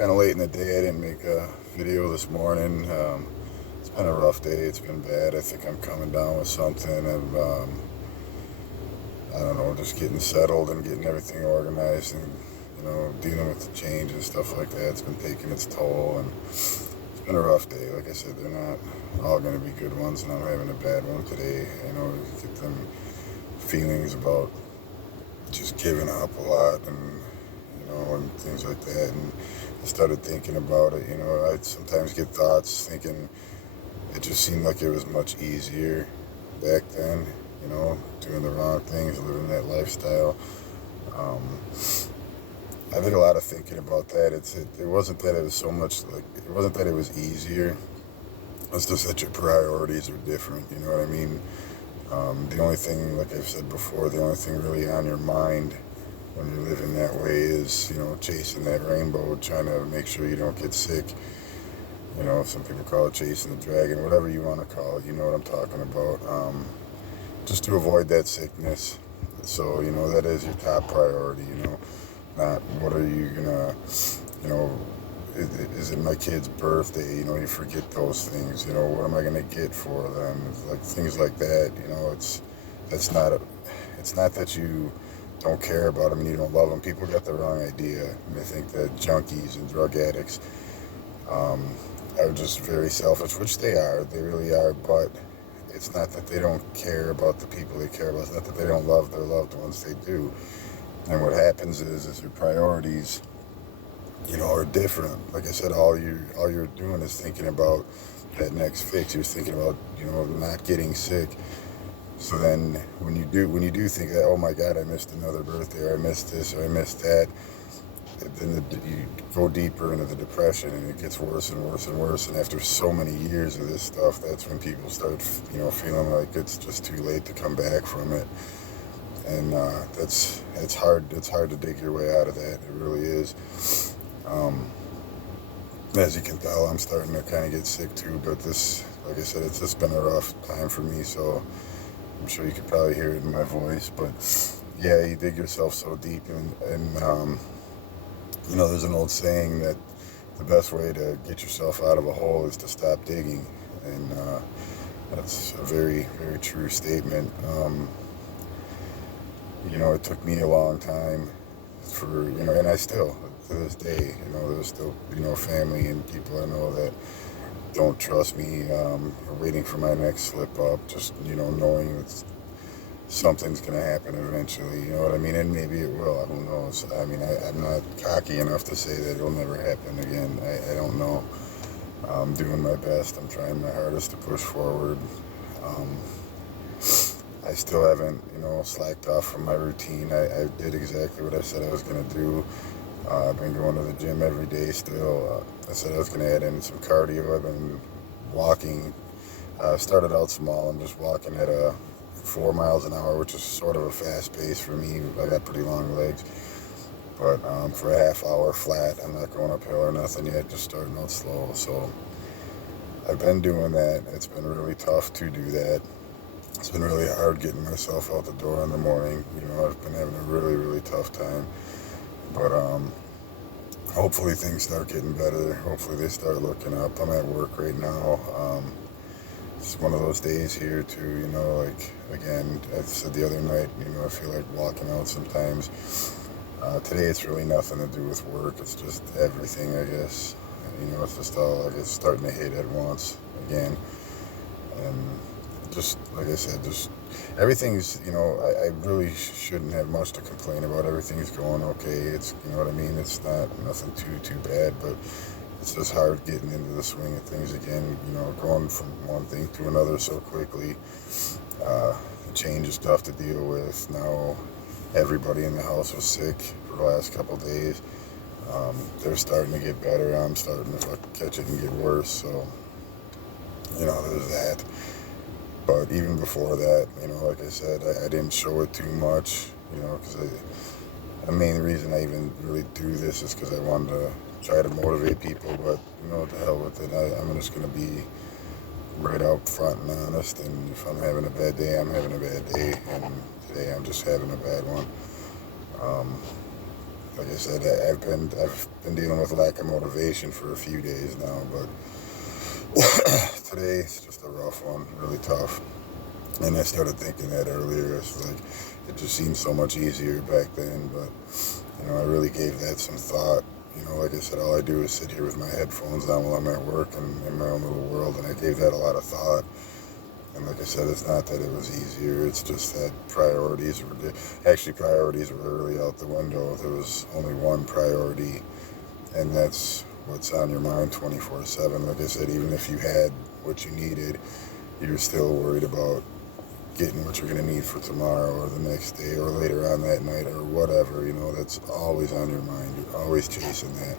kind of late in the day. I didn't make a video this morning. It's been a rough day. It's been bad. I think I'm coming down with something, and I don't know, just getting settled and getting everything organized, and dealing with the change and stuff like that. It's been taking its toll, and it's been a rough day. Like I said, they're not all going to be good ones, and I'm having a bad one today. Get them feelings about just giving up a lot, and things like that. And I started thinking about it. I sometimes get thoughts thinking it just seemed like it was much easier back then, doing the wrong things, living that lifestyle. Um, I did a lot of thinking about that. It wasn't that it was so much like, it wasn't that it was easier. It's just that your priorities are different, you know what I mean? The only thing, like I've said before, the only thing really on your mind when you're living that way is, chasing that rainbow, trying to make sure you don't get sick. Some people call it chasing the dragon, whatever you want to call it, you know what I'm talking about. Just to avoid that sickness. So, that is your top priority, not what are you gonna, you know, is it my kid's birthday? You forget those things. What am I gonna get for them? It's like things like that. That's not a, it's not that you don't care about them and you don't love them. People got the wrong idea. And they think that junkies and drug addicts are just very selfish, which they are. They really are. But it's not that they don't care about the people they care about. It's not that they don't love their loved ones. They do. And what happens is your priorities, are different. Like I said, all you're doing is thinking about that next fix. You're thinking about, not getting sick. So then when you do think that, oh my God, I missed another birthday, or I missed this, or I missed that, then you go deeper into the depression, and it gets worse and worse and worse. And after so many years of this stuff, that's when people start, feeling like it's just too late to come back from it. And it's hard to dig your way out of that. It really is. As you can tell, I'm starting to kind of get sick too. But this, like I said, it's just been a rough time for me. So I'm sure you could probably hear it in my voice. But yeah, you dig yourself so deep, and there's an old saying that the best way to get yourself out of a hole is to stop digging, and that's a very, very true statement. It took me a long time and I still, to this day, there's still, family and people I know that don't trust me, are waiting for my next slip up, just, knowing that something's going to happen eventually, you know what I mean? And maybe it will, who knows? I mean, I'm not cocky enough to say that it'll never happen again. I don't know. I'm doing my best. I'm trying my hardest to push forward. I still haven't, slacked off from my routine. I did exactly what I said I was going to do. I've been going to the gym every day still. I said I was going to add in some cardio. I've been walking. Started out small and just walking at 4 miles an hour, which is sort of a fast pace for me. I got pretty long legs. But for a half hour flat, I'm not going uphill or nothing yet, just starting out slow. So I've been doing that. It's been really tough to do that. It's been really hard getting myself out the door in the morning. I've been having a really, really tough time. But hopefully things start getting better. Hopefully they start looking up. I'm at work right now. It's one of those days here too, like, again, I said the other night, I feel like walking out sometimes. Today it's really nothing to do with work. It's just everything, I guess. It's just all, I guess, starting to hit at once again. And just, like I said, just everything's, I really shouldn't have much to complain about. Everything's going okay. It's, you know what I mean? It's not nothing too bad, but it's just hard getting into the swing of things again, going from one thing to another so quickly. The change is tough to deal with. Now everybody in the house was sick for the last couple of days. They're starting to get better. I'm starting to catch it and get worse. So, there's that. But even before that, like I said, I didn't show it too much, because the main reason I even really do this is because I wanted to try to motivate people. But, to hell with it. I'm just going to be right out front and honest. And if I'm having a bad day, I'm having a bad day. And today I'm just having a bad one. like I said, I've been dealing with lack of motivation for a few days now, but today it's just a rough one, really tough. And I started thinking that earlier. It's like it just seemed so much easier back then, but I really gave that some thought. Like I said, all I do is sit here with my headphones on while I'm at work and in my own little world, and I gave that a lot of thought. And like I said, it's not that it was easier, it's just that priorities were really out the window. There was only one priority, and that's what's on your mind 24/7. Like I said, even if you had what you needed, you're still worried about getting what you're going to need for tomorrow or the next day or later on that night or whatever. That's always on your mind. You're always chasing that.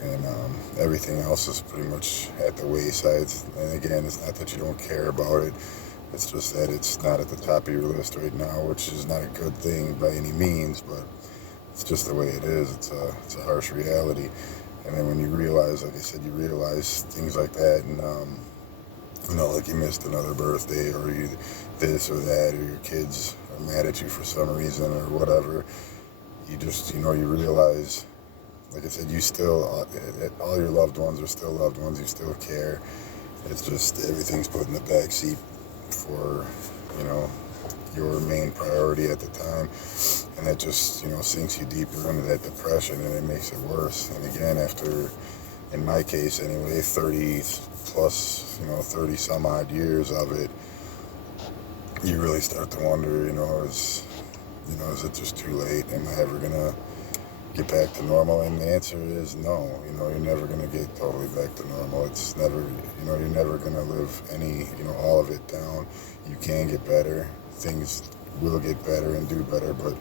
And everything else is pretty much at the wayside. And again, it's not that you don't care about it. It's just that it's not at the top of your list right now, which is not a good thing by any means, but it's just the way it is. It's a harsh reality. And then when you realize, like I said, you realize things like that, and like you missed another birthday, or you this or that, or your kids are mad at you for some reason or whatever, you just, you realize, like I said, you still, all your loved ones are still loved ones, you still care. It's just everything's put in the back seat for, your main priority at the time. And that just, sinks you deeper into that depression, and it makes it worse. And again, after, in my case anyway, 30 plus, 30 some odd years of it, you really start to wonder, is it just too late? Am I ever gonna get back to normal? And the answer is no. You're never going to get totally back to normal. It's never, you're never going to live all of it down. You can get better. Things will get better and do better, but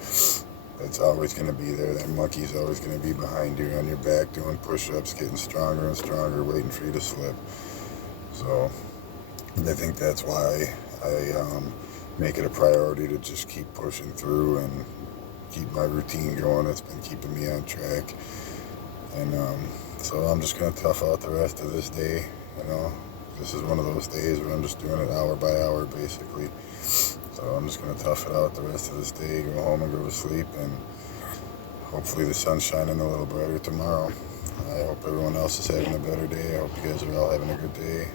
it's always going to be there. That monkey's always going to be behind you, on your back, doing push-ups, getting stronger and stronger, waiting for you to slip. So I think that's why I make it a priority to just keep pushing through and keep my routine going. It's been keeping me on track. And so I'm just going to tough out the rest of this day. This is one of those days where I'm just doing it hour by hour, basically. So I'm just going to tough it out the rest of this day, go home and go to sleep, and hopefully the sun's shining a little brighter tomorrow. I hope everyone else is having a better day. I hope you guys are all having a good day.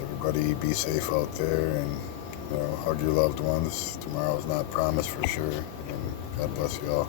Everybody be safe out there, and hug your loved ones. Tomorrow's not promised for sure, and God bless you all.